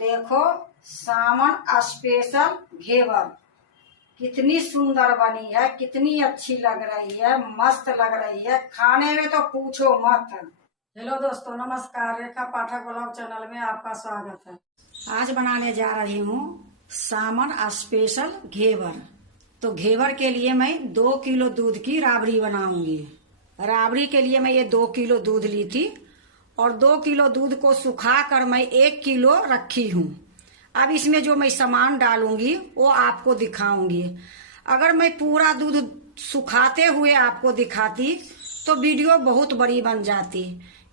देखो सामन स्पेशल घेवर कितनी सुंदर बनी है, कितनी अच्छी लग रही है, मस्त लग रही है। खाने में तो पूछो मत। हेलो दोस्तों, नमस्कार। रेखा पाठक ब्लॉग चैनल में आपका स्वागत है। आज बनाने जा रही हूँ सामन स्पेशल घेवर। तो घेवर के लिए मैं 2 किलो दूध की राबड़ी बनाऊंगी। राबड़ी के लिए मैं ये 2 किलो दूध ली थी और 2 किलो दूध को सुखा कर मैं 1 किलो रखी हूँ। अब इसमें जो मैं सामान डालूंगी वो आपको दिखाऊंगी। अगर मैं पूरा दूध सुखाते हुए आपको दिखाती तो वीडियो बहुत बड़ी बन जाती,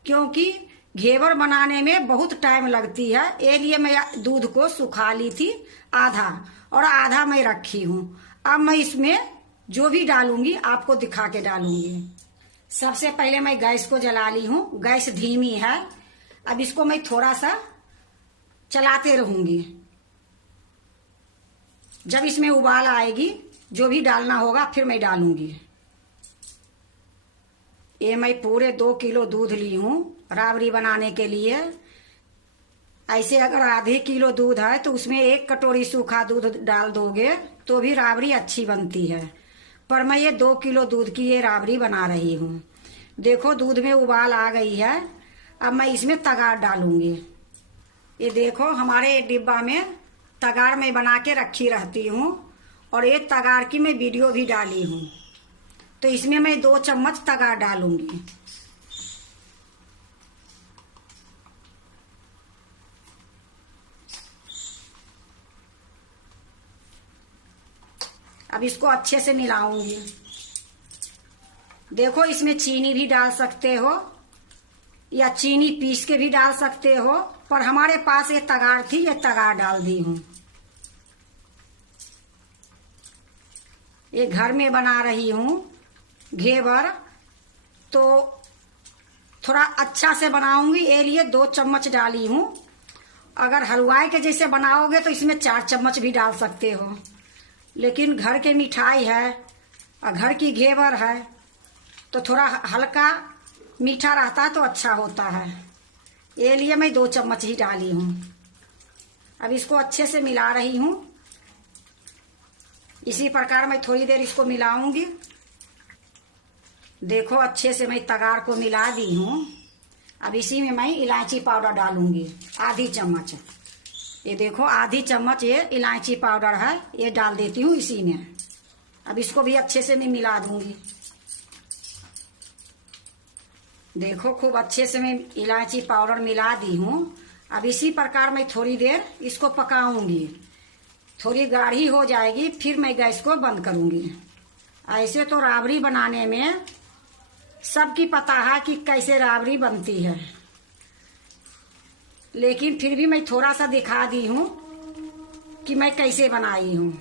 क्योंकि घेवर बनाने में बहुत टाइम लगती है। ये लिए मैं दूध को सुखा ली थी आधा, और आधा मैं रखी हूँ। अब मैं इसमें जो भी डालूंगी आपको दिखा के डालूंगी। सबसे पहले मैं गैस को जला ली हूँ। गैस धीमी है। अब इसको मैं थोड़ा सा चलाते रहूंगी। जब इसमें उबाल आएगी जो भी डालना होगा फिर मैं डालूंगी। ये मैं पूरे 2 किलो दूध ली हूँ राबड़ी बनाने के लिए। ऐसे अगर आधे किलो दूध है तो उसमें 1 कटोरी सूखा दूध डाल दोगे तो भी राबड़ी अच्छी बनती है। पर मैं ये 2 किलो दूध की ये राबड़ी बना रही हूँ। देखो दूध में उबाल आ गई है। अब मैं इसमें तगाड़ डालूंगी। ये देखो हमारे डिब्बा में तगाड़ मैं बना के रखी रहती हूँ, और ये तगाड़ की मैं वीडियो भी डाली हूँ। तो इसमें मैं 2 चम्मच तगाड़ डालूंगी। अब इसको अच्छे से मिलाऊंगी। देखो इसमें चीनी भी डाल सकते हो या चीनी पीस के भी डाल सकते हो, पर हमारे पास ये तगाड़ थी, ये तगाड़ डाल दी हूँ। ये घर में बना रही हूँ घेवर, तो थोड़ा अच्छा से बनाऊंगी, ये लिए 2 चम्मच डाली हूँ। अगर हलवाई के जैसे बनाओगे तो इसमें 4 चम्मच भी डाल सकते हो, लेकिन घर के मिठाई है और घर की घेवर है तो थोड़ा हल्का मीठा रहता है तो अच्छा होता है। ये लिए मैं 2 चम्मच ही डाली हूँ। अब इसको अच्छे से मिला रही हूँ। इसी प्रकार मैं थोड़ी देर इसको मिलाऊंगी। देखो अच्छे से मैं तगाड़ को मिला दी हूँ। अब इसी में मैं इलायची पाउडर डालूंगी, आधी चम्मच। ये देखो आधी चम्मच ये इलायची पाउडर है, ये डाल देती हूँ इसी में। अब इसको भी अच्छे से मैं मिला दूंगी। देखो खूब अच्छे से मैं इलायची पाउडर मिला दी हूँ। अब इसी प्रकार मैं थोड़ी देर इसको पकाऊंगी। थोड़ी गाढ़ी हो जाएगी फिर मैं गैस को बंद करूंगी। ऐसे तो राबड़ी बनाने में सबकी पता है कि कैसे राबड़ी बनती है, लेकिन फिर भी मैं थोड़ा सा दिखा दी हूँ कि मैं कैसे बनाई हूँ।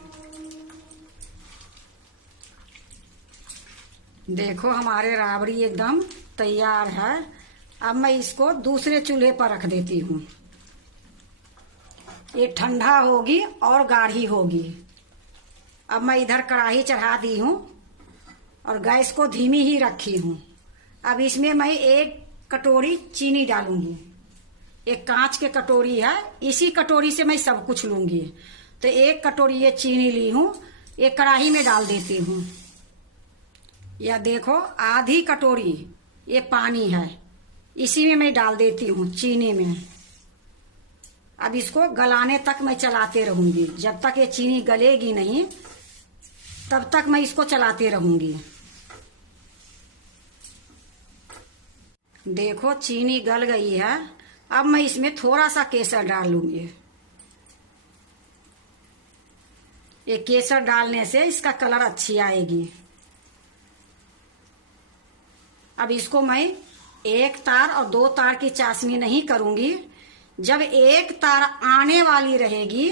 देखो हमारे राबड़ी एकदम तैयार है। अब मैं इसको दूसरे चूल्हे पर रख देती हूँ। ये ठंडा होगी और गाढ़ी होगी। अब मैं इधर कढ़ाई चढ़ा दी हूँ और गैस को धीमी ही रखी हूँ। अब इसमें मैं 1 कटोरी चीनी डालूंगी। एक कांच के कटोरी है, इसी कटोरी से मैं सब कुछ लूंगी। तो 1 कटोरी ये चीनी ली हूँ, एक कढ़ाई में डाल देती हूँ। यह देखो आधी कटोरी ये पानी है, इसी में मैं डाल देती हूँ चीनी में। अब इसको गलाने तक मैं चलाते रहूंगी। जब तक ये चीनी गलेगी नहीं तब तक मैं इसको चलाते रहूंगी। देखो चीनी गल गई है। अब मैं इसमें थोड़ा सा केसर डालूंगी। ये केसर डालने से इसका कलर अच्छी आएगी। अब इसको मैं 1 तार और 2 तार की चाशनी नहीं करूंगी। जब 1 तार आने वाली रहेगी,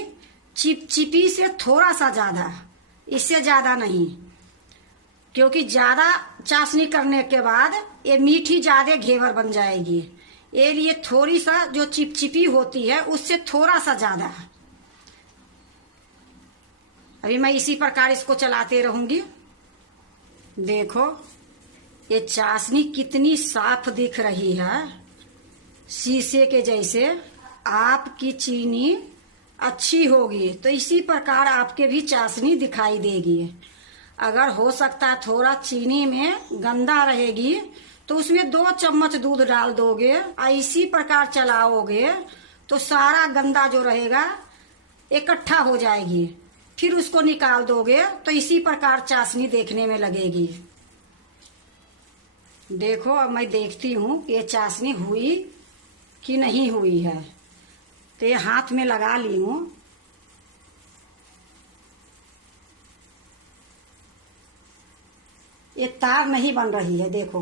चिपचिपी से थोड़ा सा ज्यादा, इससे ज्यादा नहीं, क्योंकि ज्यादा चाशनी करने के बाद ये मीठी ज्यादा घेवर बन जाएगी। ये लिए थोड़ी सा जो चिपचिपी होती है उससे थोड़ा सा ज्यादा। अभी मैं इसी प्रकार इसको चलाते रहूंगी। देखो ये चाशनी कितनी साफ दिख रही है, शीशे के जैसे। आपकी चीनी अच्छी होगी तो इसी प्रकार आपके भी चाशनी दिखाई देगी। अगर हो सकता है थोड़ा चीनी में गंदा रहेगी तो उसमें 2 चम्मच दूध डाल दोगे और इसी प्रकार चलाओगे तो सारा गंदा जो रहेगा इकट्ठा हो जाएगी। फिर उसको निकाल दोगे तो इसी प्रकार चाशनी देखने में लगेगी। देखो अब मैं देखती हूँ कि ये चाशनी हुई कि नहीं हुई है। तो ये हाथ में लगा ली हूँ। ये तार नहीं बन रही है, देखो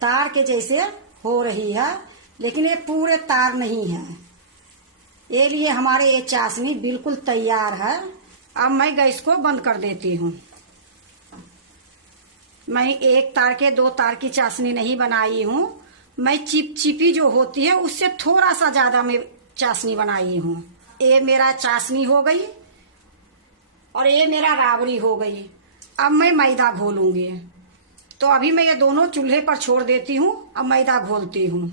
तार के जैसे हो रही है, लेकिन ये पूरे तार नहीं है। ये लिए हमारे ये चाशनी बिल्कुल तैयार है। अब मैं गैस को बंद कर देती हूँ। मैं 1 तार के 2 तार की चाशनी नहीं बनाई हूँ। मैं चिपचिपी जो होती है उससे थोड़ा सा ज्यादा मैं चाशनी बनाई हूँ। ये मेरा चाशनी हो गई और ये मेरा राबड़ी हो गई। अब मैं मैदा घोलूंगी। तो अभी मैं ये दोनों चूल्हे पर छोड़ देती हूँ। अब मैदा घोलती हूँ।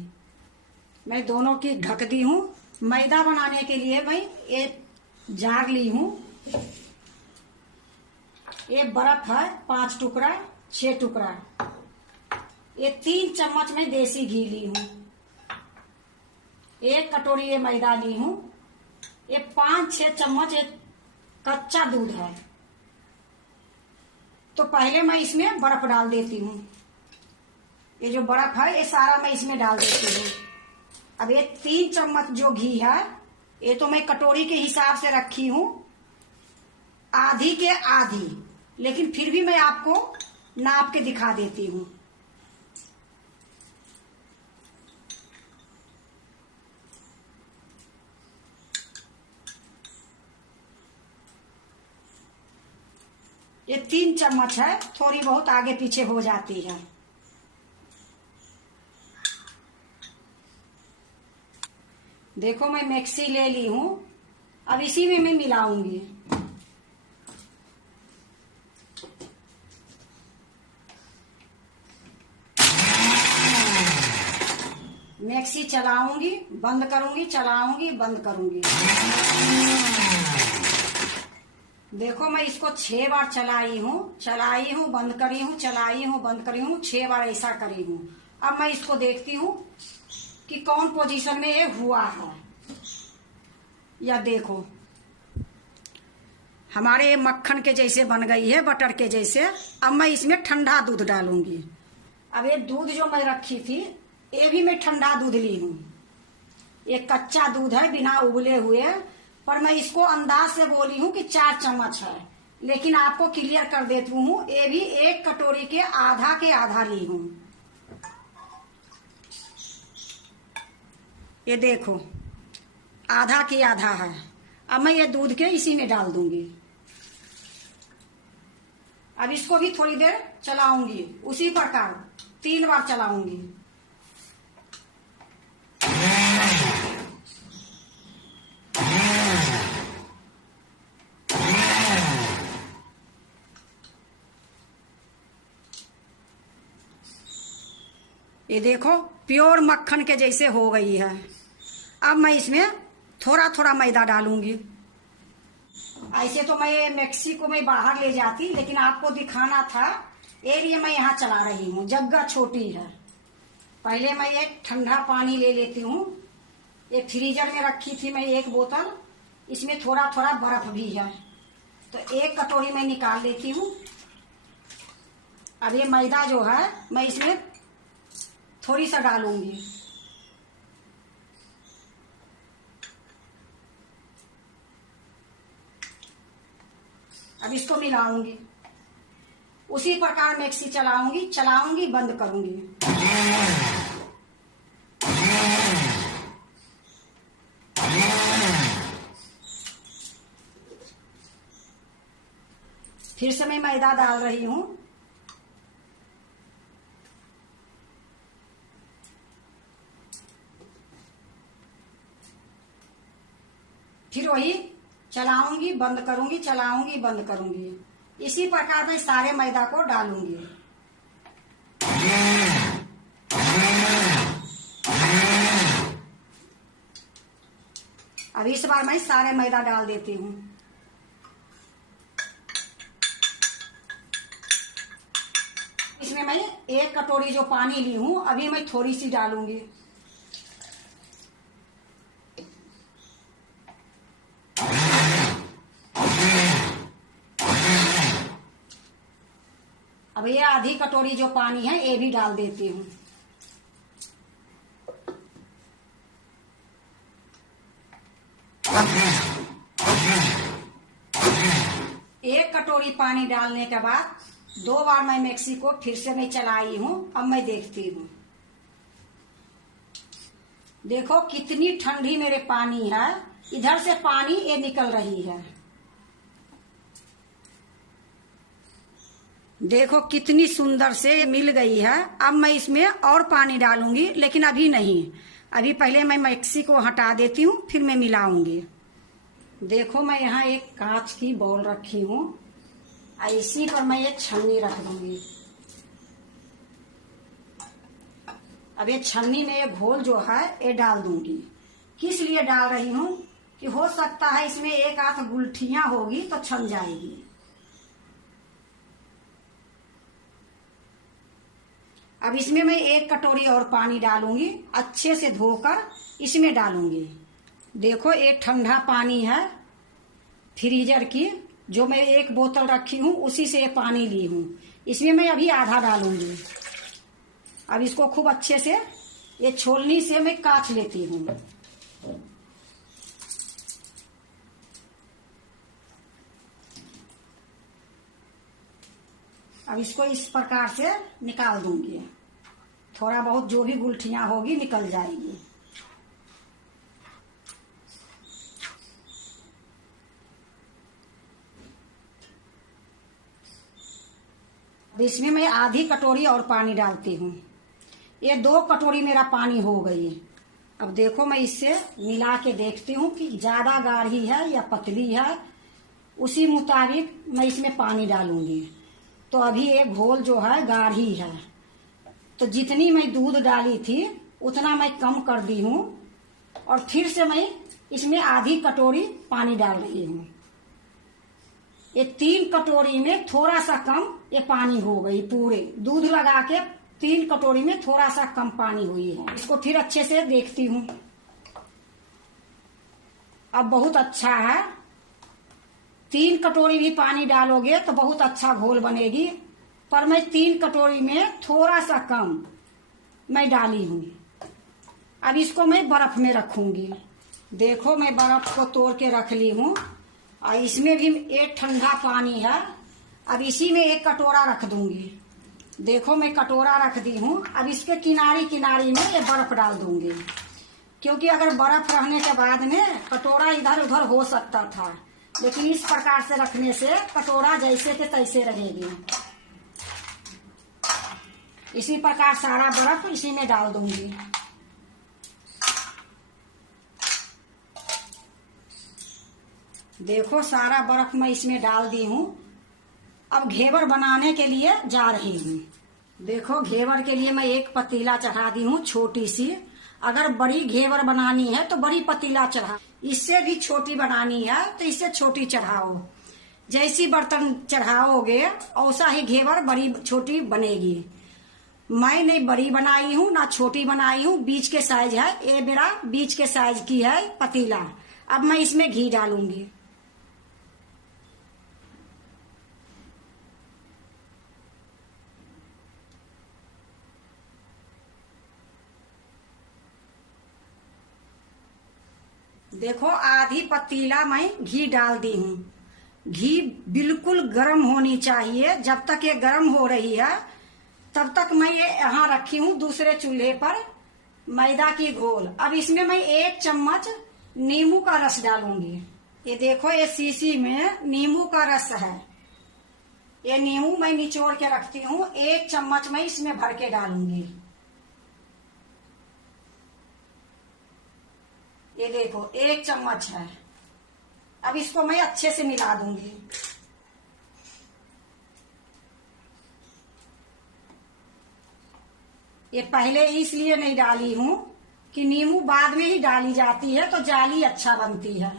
मैं दोनों की ढक दी हूँ। मैदा बनाने के लिए मैं ये जार ली हूँ। ये बर्फ है 5 टुकड़ा 6 टुकड़ा। ये 3 चम्मच में देसी घी ली हूँ। 1 कटोरी ये मैदा ली हूँ। ये 5-6 चम्मच ये कच्चा दूध है। तो पहले मैं इसमें बर्फ डाल देती हूँ। ये जो बर्फ है ये सारा मैं इसमें डाल देती हूँ। अब ये 3 चम्मच जो घी है ये तो मैं कटोरी के हिसाब से रखी हूँ, आधी के आधी, लेकिन फिर भी मैं आपको नाप के दिखा देती हूँ। ये 3 चम्मच है, थोड़ी बहुत आगे पीछे हो जाती है। देखो मैं मिक्सी ले ली हूँ। अब इसी में मैं मिलाऊंगी। मिक्सी चलाऊंगी बंद करूंगी, चलाऊंगी बंद करूंगी। देखो मैं इसको 6 बार चलाई हूँ बंद करी हूँ, चलाई हूँ बंद करी हूँ, 6 बार ऐसा करी हूँ। अब मैं इसको देखती हूँ कि कौन पोजीशन में ये हुआ है। या देखो हमारे ये मक्खन के जैसे बन गई है, बटर के जैसे। अब मैं इसमें ठंडा दूध डालूंगी। अब ये दूध जो मैं रखी थी ये भी मैं ठंडा दूध ली हूँ। ये कच्चा दूध है बिना उबले हुए, पर मैं इसको अंदाज से बोली हूँ कि 4 चम्मच है, लेकिन आपको क्लियर कर देती हूँ ये भी 1 कटोरी के आधा ली हूँ। ये देखो आधा की आधा है। अब मैं ये दूध के इसी में डाल दूंगी। अब इसको भी थोड़ी देर चलाऊंगी, उसी प्रकार 3 बार चलाऊंगी। ये देखो प्योर मक्खन के जैसे हो गई है। अब मैं इसमें थोड़ा थोड़ा मैदा डालूंगी। ऐसे तो मैं मिक्सी को मैं बाहर ले जाती, लेकिन आपको दिखाना था ये लिए मैं यहाँ चला रही हूँ। जगह छोटी है। पहले मैं एक ठंडा पानी ले लेती हूँ। ये फ्रीजर में रखी थी मैं 1 बोतल, इसमें थोड़ा थोड़ा बर्फ भी है, तो 1 कटोरी में निकाल लेती हूँ। अब ये मैदा जो है मैं इसमें थोड़ी सा डालूंगी। अब इसको मिलाऊंगी, उसी प्रकार मिक्सी चलाऊंगी बंद करूंगी। फिर से मैं मैदा डाल रही हूँ। फिर वही चलाऊंगी बंद करूंगी, चलाऊंगी बंद करूंगी। इसी प्रकार मैं सारे मैदा को डालूंगी। अब इस बार मैं सारे मैदा डाल देती हूँ। इसमें मैं 1 कटोरी जो पानी ली हूँ अभी मैं थोड़ी सी डालूंगी। अब ये आधी कटोरी जो पानी है ये भी डाल देती हूँ। एक कटोरी पानी डालने के बाद 2 बार मैं मिक्सी को फिर से मैं चलाई हूँ। अब मैं देखती हूँ, देखो कितनी ठंडी मेरे पानी है, इधर से पानी ये निकल रही है। देखो कितनी सुंदर से मिल गई है। अब मैं इसमें और पानी डालूंगी, लेकिन अभी नहीं, अभी पहले मैं मिक्सी को हटा देती हूँ फिर मैं मिलाऊंगी। देखो मैं यहाँ एक कांच की बाउल रखी हूँ, इसी पर मैं एक छन्नी रख दूंगी। अब ये छन्नी में ये घोल जो है ये डाल दूंगी। किस लिए डाल रही हूँ कि हो सकता है इसमें एक आध गुलठियां होगी तो छन जाएगी। अब इसमें मैं 1 कटोरी और पानी डालूंगी, अच्छे से धोकर इसमें डालूंगी। देखो ये ठंडा पानी है फ्रीजर की, जो मैं 1 बोतल रखी हूँ उसी से ये पानी ली हूँ। इसमें मैं अभी आधा डालूंगी। अब इसको खूब अच्छे से ये छोलनी से मैं काट लेती हूँ। अब इसको इस प्रकार से निकाल दूंगी, थोड़ा बहुत जो भी गुलठियां होगी निकल जाएगी। अब इसमें मैं आधी कटोरी और पानी डालती हूँ। ये 2 कटोरी मेरा पानी हो गई। अब देखो मैं इससे मिला के देखती हूँ कि ज्यादा गाढ़ी है या पतली है, उसी मुताबिक मैं इसमें पानी डालूंगी। तो अभी ये घोल जो है गाढ़ी है, तो जितनी मैं दूध डाली थी उतना मैं कम कर दी हूँ और फिर से मैं इसमें आधी कटोरी पानी डाल रही हूँ। ये 3 कटोरी में थोड़ा सा कम ये पानी हो गई। पूरे दूध लगा के 3 कटोरी में थोड़ा सा कम पानी हुई है। इसको फिर अच्छे से देखती हूँ। अब बहुत अच्छा है। 3 कटोरी भी पानी डालोगे तो बहुत अच्छा घोल बनेगी, पर मैं 3 कटोरी में थोड़ा सा कम मैं डाली हूँ। अब इसको मैं बर्फ में रखूंगी। देखो मैं बर्फ को तोड़ के रख ली हूँ और इसमें भी एक ठंडा पानी है। अब इसी में 1 कटोरा रख दूंगी। देखो मैं कटोरा रख दी हूँ। अब इसके किनारी किनारी में ये बर्फ डाल दूंगी, क्योंकि अगर बर्फ रहने के बाद में कटोरा इधर उधर हो सकता था, लेकिन इस प्रकार से रखने से कटोरा जैसे के तैसे रहेगी। इसी प्रकार सारा बर्फ इसी में डाल दूंगी। देखो सारा बर्फ मैं इसमें डाल दी हूँ। अब घेवर बनाने के लिए जा रही हूँ। देखो घेवर के लिए मैं एक पतीला चढ़ा दी हूँ छोटी सी। अगर बड़ी घेवर बनानी है तो बड़ी पतीला चढ़ा, इससे भी छोटी बनानी है तो इससे छोटी चढ़ाओ। जैसी बर्तन चढ़ाओगे वैसा ही घेवर बड़ी छोटी बनेगी। मैं नहीं बड़ी बनाई हूँ ना छोटी बनाई हूँ, बीच के साइज है। ये मेरा बीच के साइज की है पतीला। अब मैं इसमें घी डालूंगी। देखो आधी पतीला मैं घी डाल दी हूँ। घी बिल्कुल गर्म होनी चाहिए। जब तक ये गर्म हो रही है तब तक मैं ये यहाँ रखी हूँ दूसरे चूल्हे पर मैदा की घोल। अब इसमें मैं 1 चम्मच नींबू का रस डालूंगी। ये देखो ये शीशी में नींबू का रस है। ये नींबू मैं निचोड़ के रखती हूँ। 1 चम्मच मैं इसमें भर के डालूंगी। ये देखो 1 चम्मच है। अब इसको मैं अच्छे से मिला दूंगी। ये पहले इसलिए नहीं डाली हूँ कि नींबू बाद में ही डाली जाती है तो जाली अच्छा बनती है।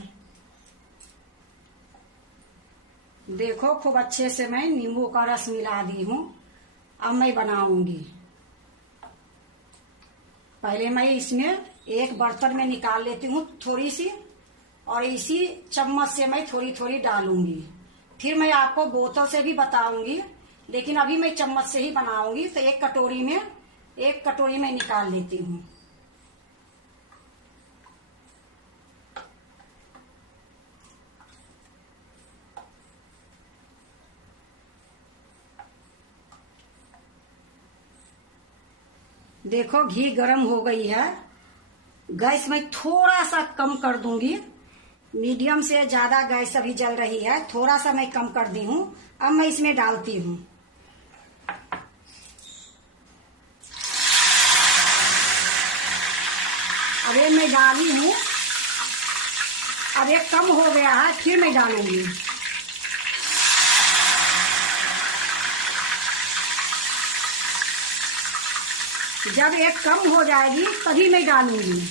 देखो खूब अच्छे से मैं नींबू का रस मिला दी हूँ। अब मैं बनाऊंगी। पहले मैं इसमें एक बर्तन में निकाल लेती हूँ थोड़ी सी, और इसी चम्मच से मैं थोड़ी थोड़ी डालूंगी। फिर मैं आपको बोतल से भी बताऊंगी, लेकिन अभी मैं चम्मच से ही बनाऊंगी। तो एक कटोरी में निकाल लेती हूँ। देखो घी गरम हो गई है। गैस में थोड़ा सा कम कर दूंगी। मीडियम से ज्यादा गैस अभी जल रही है, थोड़ा सा मैं कम कर दी हूँ। अब मैं इसमें डालती हूँ। अब ये मैं डाली हूँ। अब ये कम हो गया है, फिर मैं डालूंगी। जब ये कम हो जाएगी तभी मैं डालूंगी।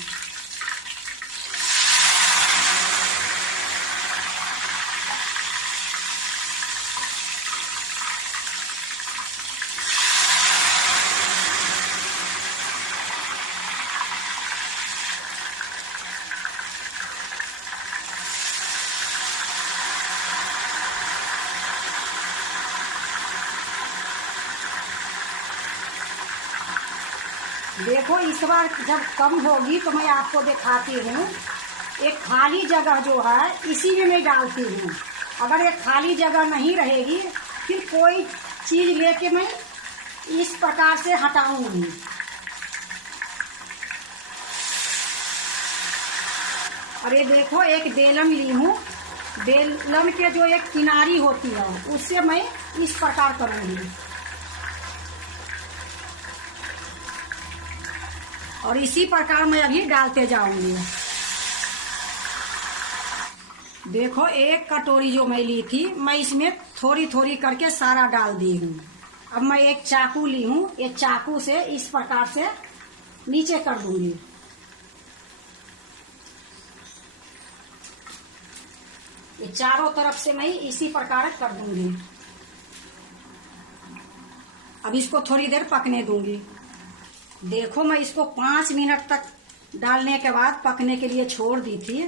देखो इस बार जब कम होगी तो मैं आपको दिखाती हूँ। एक खाली जगह जो है इसी में मैं डालती हूँ। अगर एक खाली जगह नहीं रहेगी फिर कोई चीज लेके मैं इस प्रकार से हटाऊंगी। और ये देखो एक बेलन ली हूँ। बेलन के जो एक किनारी होती है उससे मैं इस प्रकार करूंगी। और इसी प्रकार मैं अभी डालते जाऊंगी। देखो एक कटोरी जो मैं ली थी, मैं इसमें थोड़ी थोड़ी करके सारा डाल दी हूँ। अब मैं एक चाकू ली हूँ, ये चाकू से इस प्रकार से नीचे कर दूंगी। ये चारों तरफ से मैं इसी प्रकार कर दूंगी। अब इसको थोड़ी देर पकने दूंगी। देखो मैं इसको 5 मिनट तक डालने के बाद पकने के लिए छोड़ दी थी।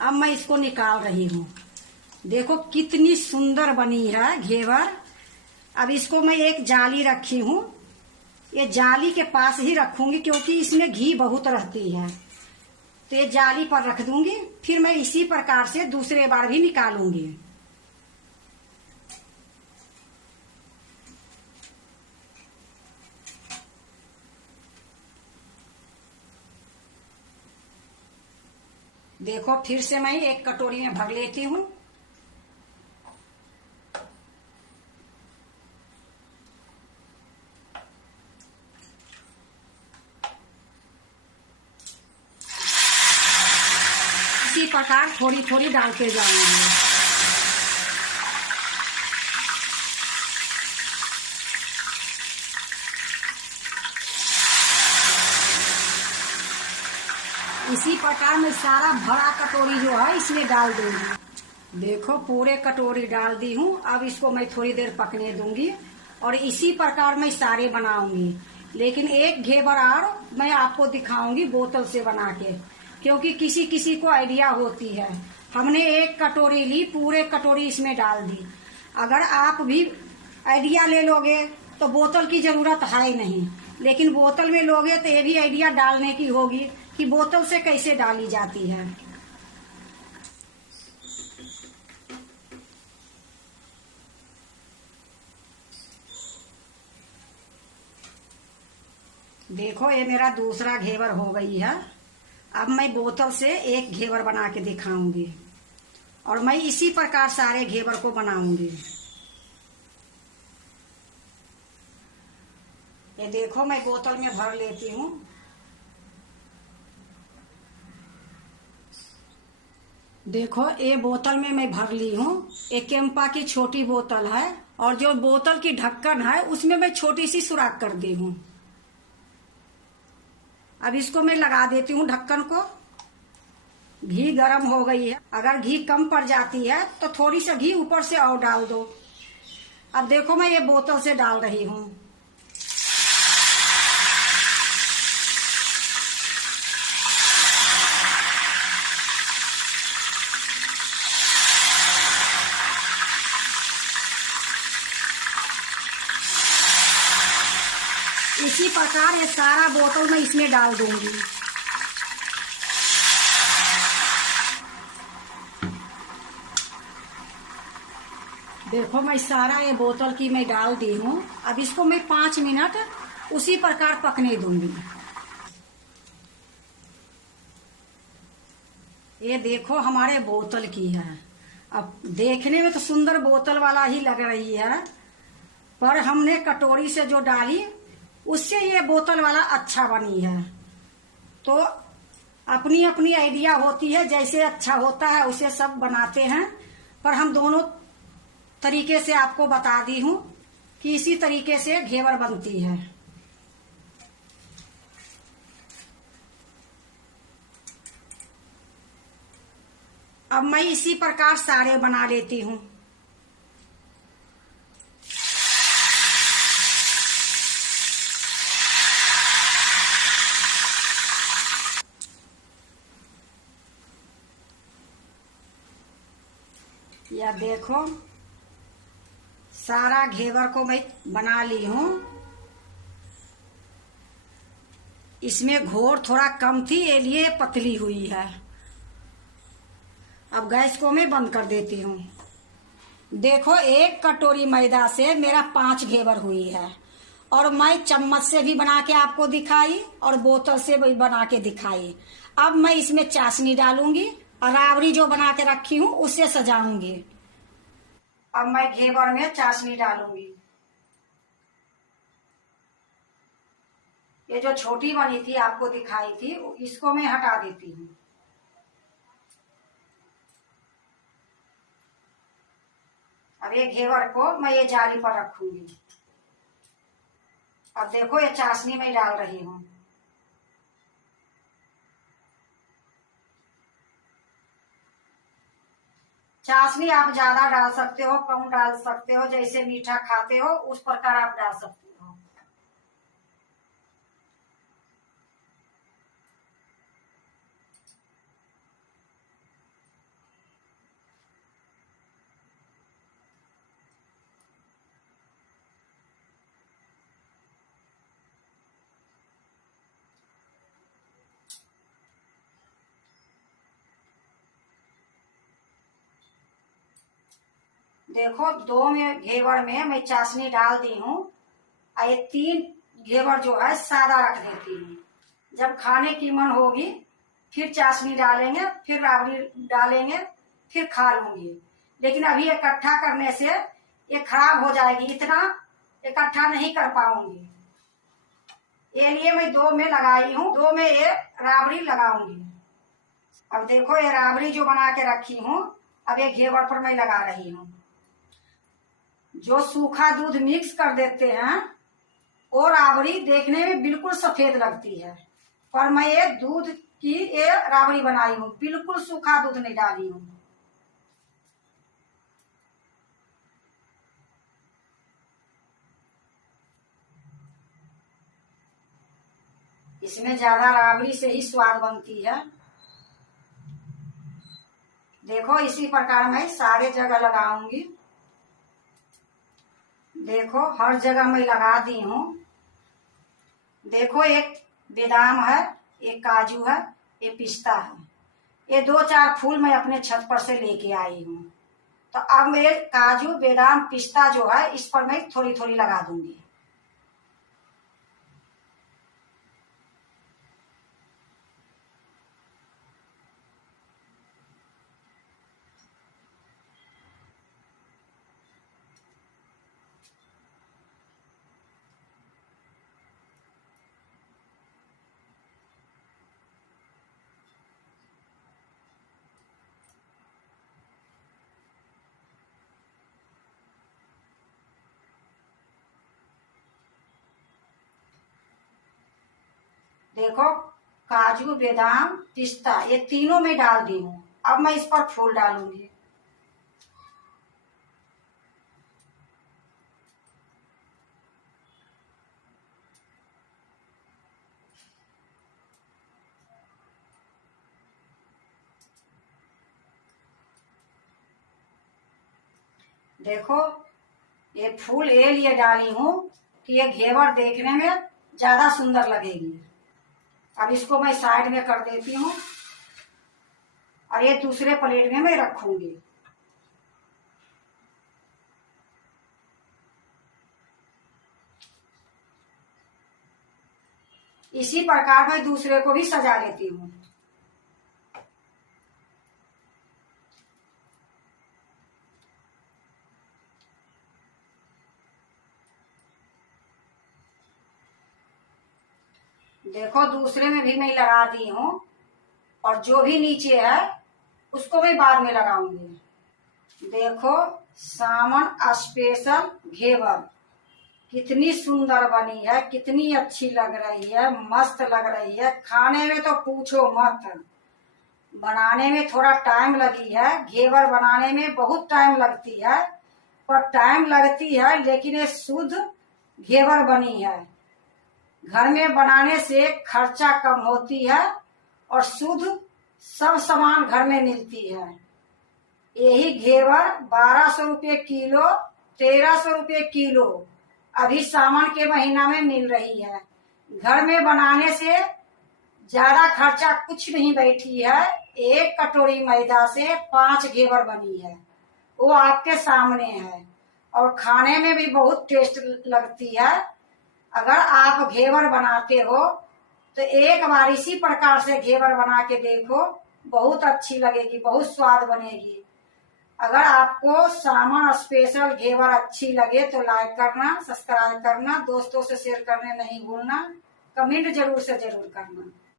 अब मैं इसको निकाल रही हूँ। देखो कितनी सुंदर बनी है घेवर। अब इसको मैं एक जाली रखी हूँ, ये जाली के पास ही रखूंगी क्योंकि इसमें घी बहुत रहती है। तो ये जाली पर रख दूंगी। फिर मैं इसी प्रकार से दूसरे बार भी निकालूंगी। देखो फिर से मैं एक कटोरी में भर लेती हूँ। इसी प्रकार थोड़ी थोड़ी डालते जाऊंगी। इसी प्रकार मैं सारा भरा कटोरी जो है इसमें डाल दूंगी। देखो पूरे कटोरी डाल दी हूँ। अब इसको मैं थोड़ी देर पकने दूंगी और इसी प्रकार मैं सारे बनाऊंगी। लेकिन एक घेवर और मैं आपको दिखाऊंगी बोतल से बना के, क्योंकि किसी किसी को आइडिया होती है। हमने एक कटोरी ली, पूरे कटोरी इसमें डाल दी। अगर आप भी आइडिया ले लोगे तो बोतल की जरूरत है ही नहीं, लेकिन बोतल में लोगे तो ये भी आइडिया डालने की होगी कि बोतल से कैसे डाली जाती है। देखो ये मेरा दूसरा घेवर हो गई है। अब मैं बोतल से एक घेवर बना के दिखाऊंगी और मैं इसी प्रकार सारे घेवर को बनाऊंगी। ये देखो मैं बोतल में भर लेती हूँ। देखो ये बोतल में मैं भर ली हूँ। एक केम्पा की छोटी बोतल है और जो बोतल की ढक्कन है उसमें मैं छोटी सी सुराख कर दी हूँ। अब इसको मैं लगा देती हूँ ढक्कन को। घी गरम हो गई है। अगर घी कम पड़ जाती है तो थोड़ी सा घी ऊपर से और डाल दो। अब देखो मैं ये बोतल से डाल रही हूँ। इसी प्रकार ये सारा बोतल मैं इसमें डाल दूंगी। देखो मैं सारा ये बोतल की मैं डाल दी हूँ। अब इसको मैं 5 मिनट उसी प्रकार पकने दूंगी। ये देखो हमारे बोतल की है। अब देखने में तो सुंदर बोतल वाला ही लग रही है, पर हमने कटोरी से जो डाली उससे ये बोतल वाला अच्छा बनी है। तो अपनी अपनी आइडिया होती है, जैसे अच्छा होता है उसे सब बनाते हैं, पर हम दोनों तरीके से आपको बता दी हूँ कि इसी तरीके से घेवर बनती है। अब मैं इसी प्रकार सारे बना लेती हूँ। या देखो सारा घेवर को मैं बना ली हूँ। इसमें घोर थोड़ा कम थी, ये लिए पतली हुई है। अब गैस को मैं बंद कर देती हूँ। देखो 1 कटोरी मैदा से मेरा 5 घेवर हुई है, और मैं चम्मच से भी बना के आपको दिखाई और बोतल से भी बना के दिखाई। अब मैं इसमें चाशनी डालूंगी और राबड़ी जो बना के रखी हूँ उससे सजाऊंगी। अब मैं घेवर में चाशनी डालूंगी। ये जो छोटी बनी थी आपको दिखाई थी, इसको मैं हटा देती हूँ। अब ये घेवर को मैं ये जाली पर रखूंगी। अब देखो ये चाशनी में डाल रही हूँ। चाशनी आप ज्यादा डाल सकते हो, कम डाल सकते हो, जैसे मीठा खाते हो उस प्रकार आप डाल सकते हो। देखो 2 में घेवर में मैं चाशनी डाल दी हूँ। ये 3 घेवर जो है सादा रख देती हूँ। जब खाने की मन होगी फिर चाशनी डालेंगे, फिर राबड़ी डालेंगे, फिर खा लूंगी। लेकिन अभी इकट्ठा करने से ये खराब हो जाएगी, इतना इकट्ठा नहीं कर पाऊंगी। ये लिए मैं 2 में लगाई हूँ, 2 में ये राबड़ी लगाऊंगी। अब देखो ये राबड़ी जो बना के रखी हूँ, अब ये घेवर पर मैं लगा रही हूँ। जो सूखा दूध मिक्स कर देते हैं वो राबड़ी देखने में बिल्कुल सफेद लगती है, पर मैं ये दूध की ये राबड़ी बनाई हूँ, बिल्कुल सूखा दूध नहीं डाली हूँ। इसमें ज्यादा राबड़ी से ही स्वाद बनती है। देखो इसी प्रकार मैं सारे जगह लगाऊंगी। देखो हर जगह मैं लगा दी हूँ। देखो एक बादाम है, एक काजू है, एक पिस्ता है। ये 2-4 फूल मैं अपने छत पर से लेके आई हूँ। तो अब मैं काजू बादाम पिस्ता जो है इस पर मैं थोड़ी थोड़ी लगा दूंगी। देखो काजू, बादाम, पिस्ता ये तीनों में डाल दी हूँ। अब मैं इस पर फूल डालूंगी। देखो, ये फूल ये लिए डाली हूँ कि ये घेवर देखने में ज्यादा सुंदर लगेगी। अब इसको मैं साइड में कर देती हूँ और ये दूसरे प्लेट में मैं रखूंगी। इसी प्रकार मैं दूसरे को भी सजा लेती हूँ। देखो, दूसरे में भी मैं लगा दी हूँ और जो भी नीचे है उसको मैं बाद में लगाऊंगी। देखो, सावन स्पेशल घेवर कितनी सुंदर बनी है, कितनी अच्छी लग रही है, मस्त लग रही है। खाने में तो पूछो मत। बनाने में थोड़ा टाइम लगी है, घेवर बनाने में बहुत टाइम लगती है, पर टाइम लगती है लेकिन ये शुद्ध घेवर बनी है। घर में बनाने से खर्चा कम होती है और शुद्ध सब सामान घर में मिलती है। यही घेवर 1200 रुपये किलो, 1300 रुपये किलो अभी सावन के महीना में मिल रही है। घर में बनाने से ज्यादा खर्चा कुछ नहीं बैठी है। एक कटोरी मैदा से 5 घेवर बनी है, वो आपके सामने है और खाने में भी बहुत टेस्ट लगती है। अगर आप घेवर बनाते हो तो एक बार इसी प्रकार से घेवर बना के देखो, बहुत अच्छी लगेगी, बहुत स्वाद बनेगी। अगर आपको सावन स्पेशल घेवर अच्छी लगे तो लाइक करना, सब्सक्राइब करना, दोस्तों से शेयर करने नहीं भूलना, कमेंट जरूर से जरूर करना।